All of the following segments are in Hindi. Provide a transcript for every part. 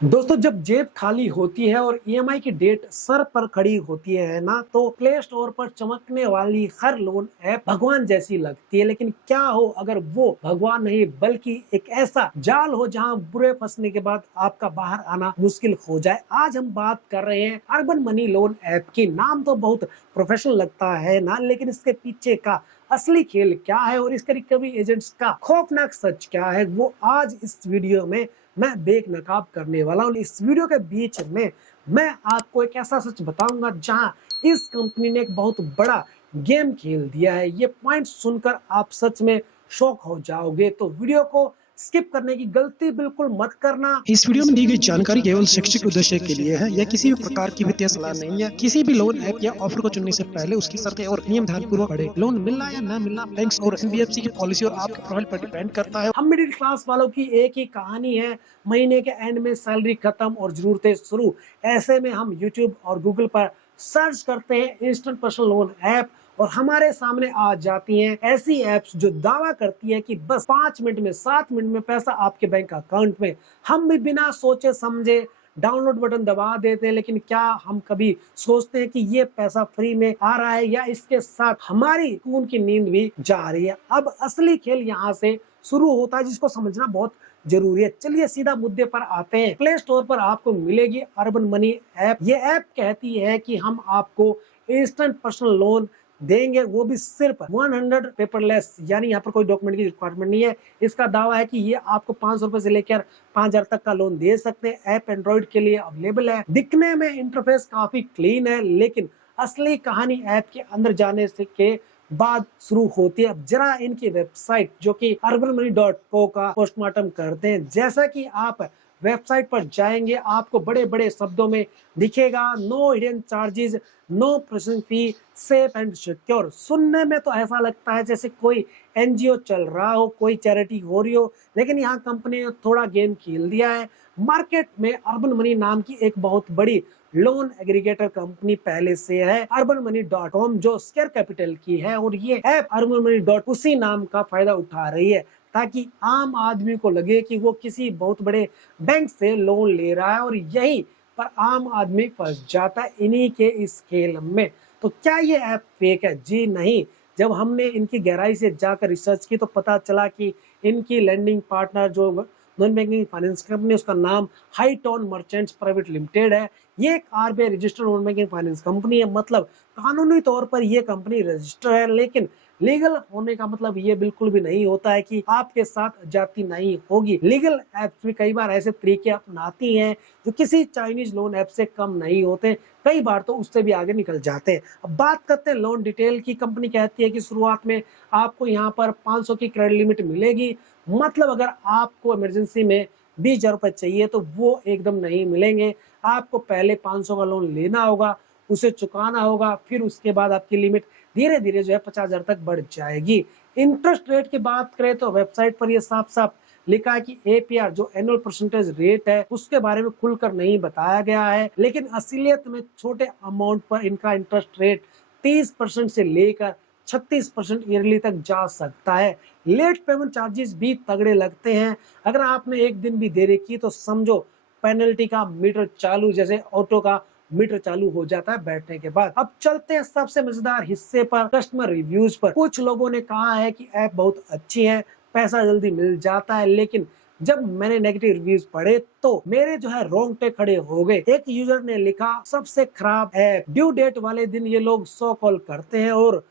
दोस्तों जब जेब खाली होती है और ईएमआई की डेट सर पर खड़ी होती है ना तो प्ले स्टोर पर चमकने वाली हर लोन ऐप भगवान जैसी लगती है। लेकिन क्या हो अगर वो भगवान नहीं बल्कि एक ऐसा जाल हो जहां बुरे फंसने के बाद आपका बाहर आना मुश्किल हो जाए। आज हम बात कर रहे हैं अर्बन मनी लोन ऐप की। नाम तो बहुत प्रोफेशनल लगता है ना, लेकिन इसके पीछे का असली खेल क्या है और इसके रिकवरी एजेंट्स का खौफनाक सच क्या है, वो आज इस वीडियो में मैं बेनकाब करने वाला हूँ। इस वीडियो के बीच में मैं आपको एक ऐसा सच बताऊंगा जहां इस कंपनी ने एक बहुत बड़ा गेम खेल दिया है। ये पॉइंट सुनकर आप सच में शॉक हो जाओगे, तो वीडियो को स्किप करने की गलती बिल्कुल मत करना। इस वीडियो में दी गई जानकारी केवल शैक्षिक उद्देश्य के लिए है। यह किसी भी प्रकार की वित्तीय सलाह नहीं है। किसी भी लोन ऐप या ऑफर को चुनने से पहले उसकी शर्तें और नियम ध्यानपूर्वक पढ़ें। लोन मिलना या न मिलना बैंक्स और एनबीएफसी की पॉलिसी और आपके प्रोफाइल पर डिपेंड करता है। हम मिडिल क्लास वालों की एक ही कहानी है, महीने के एंड में सैलरी खत्म और जरूरतें शुरू। ऐसे में हम यूट्यूब और गूगल पर सर्च करते हैं इंस्टेंट पर्सनल लोन ऐप और हमारे सामने आ जाती हैं ऐसी एप्स जो दावा करती है कि बस 5 मिनट में 7 मिनट में पैसा आपके बैंक अकाउंट में। हम भी बिना सोचे समझे डाउनलोड बटन दबा देते हैं, लेकिन क्या हम कभी सोचते हैं कि ये पैसा फ्री में आ रहा है या इसके साथ हमारी खून की नींद भी जा रही है। अब असली खेल यहाँ से शुरू होता है, जिसको समझना बहुत जरूरी है। चलिए सीधा मुद्दे पर आते हैं। प्ले स्टोर पर आपको मिलेगी अर्बन मनी ऐप। ये ऐप कहती है कि हम आपको इंस्टेंट पर्सनल लोन देंगे, वो भी सिर्फ 100 पेपरलेस, यानी यहाँ पर कोई डॉक्यूमेंट की रिक्वायरमेंट नहीं है। इसका दावा है कि ये आपको 500 रुपए से लेकर 5,000 तक का लोन दे सकते हैं। ऐप एंड्रॉइड के लिए अवेलेबल है। दिखने में इंटरफेस काफी क्लीन है, लेकिन असली कहानी ऐप के अंदर जाने से के बाद शुरू होती है। अब जरा इनकी वेबसाइट जो कि urbanmoney.co का पोस्टमार्टम करते हैं। जैसा कि आप वेबसाइट पर जाएंगे आपको बड़े बड़े शब्दों में दिखेगा, no hidden charges, no processing fee, safe and secure. सुनने में तो ऐसा लगता है जैसे कोई एनजीओ चल रहा हो, कोई चैरिटी हो रही हो, लेकिन यहाँ कंपनी ने थोड़ा गेम खेल दिया है। मार्केट में अर्बन मनी नाम की एक बहुत बड़ी लोन एग्रीगेटर कंपनी पहले से है, अर्बन मनी .com, जो शेयर कैपिटल की है, और ये ऐप अर्बन मनी उसी नाम का फायदा उठा रही है ताकि आम आदमी को लगे कि वो किसी बहुत बड़े बैंक से लोन ले रहा है, और यही पर आम आदमी फंस जाता है इन्हीं के इस खेल में। तो क्या ये ऐप फेक है? जी नहीं। जब हमने इनकी गहराई से जाकर रिसर्च की तो पता चला कि इनकी लैंडिंग पार्टनर जो नॉन बैंकिंग फाइनेंस कंपनी, उसका नाम high tone merchants private limited है। ये एक RBI registered non banking finance company है। मतलब कानूनी तौर पर ये कंपनी रजिस्टर है, लेकिन लीगल होने का मतलब ये बिल्कुल भी नहीं होता है कि आपके साथ जाती नहीं होगी। लीगल एप्स भी कई बार ऐसे तरीके अपनाती हैं जो किसी चाइनीज लोन ऐप से कम नहीं होते, कई बार तो उससे भी आगे निकल जाते हैं। अब बात करते हैं लोन डिटेल की। कंपनी कहती है कि शुरुआत में आपको यहाँ पर 500 की क्रेडिट लिमिट मिलेगी। मतलब अगर आपको इमरजेंसी में 20,000 रुपए चाहिए तो वो एकदम नहीं मिलेंगे। आपको पहले 500 का लोन लेना होगा, उसे चुकाना होगा, फिर उसके बाद आपकी लिमिट धीरे धीरे जो है 50,000 तक बढ़ जाएगी। इंटरेस्ट रेट की बात करें तो वेबसाइट पर ये साफ साफ लिखा है कि एपीआर जो एनुअल परसेंटेज रेट है उसके बारे में खुलकर नहीं बताया गया है, लेकिन असलियत में छोटे अमाउंट पर इनका इंटरेस्ट रेट 30% से लेकर 36% ईयरली तक जा सकता है। लेट पेमेंट चार्जेस भी तगड़े लगते हैं। अगर आपने एक दिन भी देरी की तो समझो पेनल्टी का मीटर चालू, जैसे ऑटो का मीटर चालू हो जाता है बैठने के बाद। अब चलते हैं सबसे मजेदार हिस्से पर, कस्टमर रिव्यूज पर। कुछ लोगों ने कहा है कि ऐप बहुत अच्छी है, पैसा जल्दी मिल जाता है, लेकिन जब मैंने नेगेटिव रिव्यूज पढ़े तो मेरे जो है रोंगटे खड़े हो गए। एक यूजर ने लिखा, सबसे खराब ऐप, ड्यू डेट वाले दिन ये लोग 100 कॉल करते हैं और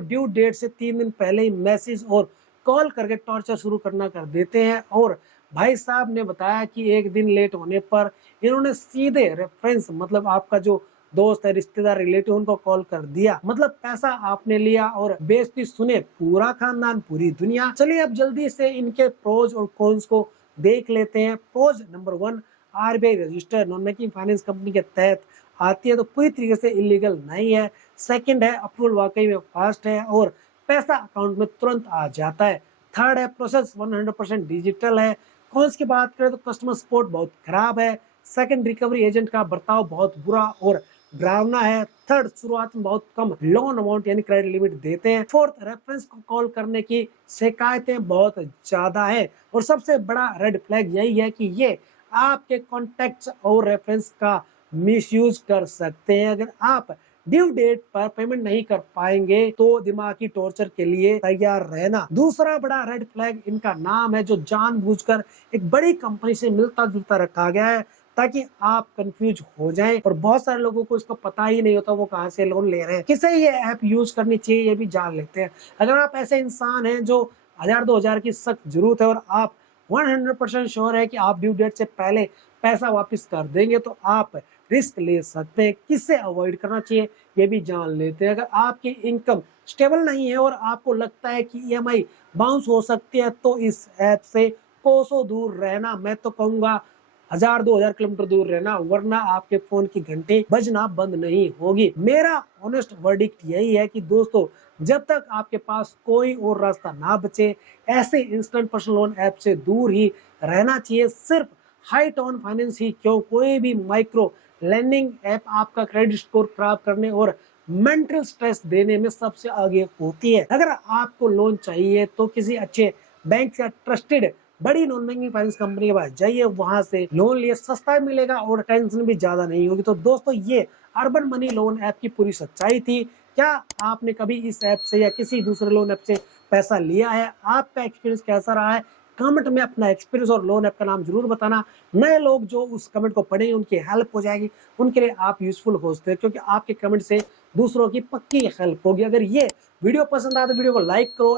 ड्यू डेट से 3 दिन पहले ही मैसेज और कॉल करके टॉर्चर शुरू करना कर देते हैं। और भाई साहब ने बताया कि एक दिन लेट होने पर इन्होंने सीधे रेफरेंस, मतलब आपका जो दोस्त है, रिश्तेदार, रिलेटिव, उनको कॉल कर दिया। मतलब पैसा आपने लिया और बेइज्जती सुने पूरा खानदान, पूरी दुनिया। चलिए अब जल्दी से इनके प्रोज और कॉन्स को देख लेते हैं। Pros number 1, RBI registered non banking finance company के तहत आती है तो पूरी तरीके से इलीगल नहीं है। सेकंड है, अप्रूवल वाकई में फास्ट है और पैसा अकाउंट में तुरंत आ जाता है। थर्ड है, प्रोसेस 100% डिजिटल है। कॉन्स की बात करें तो कस्टमर सपोर्ट बहुत खराब है। सेकंड, रिकवरी एजेंट का बर्ताव बहुत बुरा और डरावना है। थर्ड, शुरुआत में बहुत कम लोन अमाउंट यानी क्रेडिट लिमिट देते हैं। फोर्थ, रेफरेंस को कॉल करने की शिकायतें बहुत ज्यादा है। और सबसे बड़ा रेड फ्लैग यही है कि ये आपके कॉन्टैक्ट्स और रेफरेंस का मिसयूज कर सकते हैं। अगर आप ड्यू डेट पर पेमेंट नहीं कर पाएंगे तो दिमागी टॉर्चर के लिए तैयार रहना। दूसरा बड़ा रेड फ्लैग इनका नाम है, जो जानबूझकर एक बड़ी कंपनी से मिलता जुलता रखा गया है ताकि आप कंफ्यूज हो जाएं, और बहुत सारे लोगों को इसको पता ही नहीं होता वो कहां से लोन ले रहे हैं, किसे ये ऐप यूज करनी चाहिए ये भी जान लेते हैं। अगर आप ऐसे इंसान हैं जो 1000-2000 की सख्त जरूरत है और आप 100% श्योर है कि आप ड्यू डेट से पहले पैसा वापस कर देंगे, तो आप रिस्क ले सकते हैं। किससे अवॉइड करना चाहिए ये भी जान लेते हैं। अगर आपकी इनकम स्टेबल नहीं है और आपको लगता है कि ईएमआई बाउंस हो सकती है, तो इस ऐप से कोसों दूर रहना। मैं तो कहूंगा 1000-2000 किलोमीटर दूर रहना, वरना आपके फोन की घंटी बजना बंद नहीं होगी। मेरा ऑनेस्ट वर्डिक्ट यही है कि दोस्तों, जब तक आपके पास कोई और रास्ता ना बचे, ऐसे इंस्टेंट पर्सनल लोन ऐप से दूर ही रहना चाहिए। सिर्फ हाई टोन फाइनेंस ही क्यों, कोई भी माइक्रो लेंडिंग ऐप आपका क्रेडिट स्कोर खराब करने और मेंटल स्ट्रेस देने में सबसे आगे होती है। अगर आपको लोन चाहिए तो किसी अच्छे बैंक या ट्रस्टेड बड़ी नॉन बैंकिंग फाइनेंस कंपनी के पास जाइए, वहां से लोन लिए सस्ता मिलेगा और टेंशन भी ज्यादा नहीं होगी। तो दोस्तों, ये अर्बन मनी लोन ऐप की पूरी सच्चाई थी। क्या आपने कभी इस ऐप से या किसी दूसरे लोन ऐप से पैसा लिया है? आपका एक्सपीरियंस कैसा रहा है? कमेंट में अपना एक्सपीरियंस और लोन ऐप का नाम जरूर बताना। नए लोग जो उस कमेंट को पढ़ेंगे उनकी हेल्प हो जाएगी, उनके लिए आप यूजफुल हो सकते हैं, क्योंकि आपके कमेंट से दूसरों की पक्की हेल्प होगी। अगर ये वीडियो पसंद आए तो वीडियो को लाइक करो।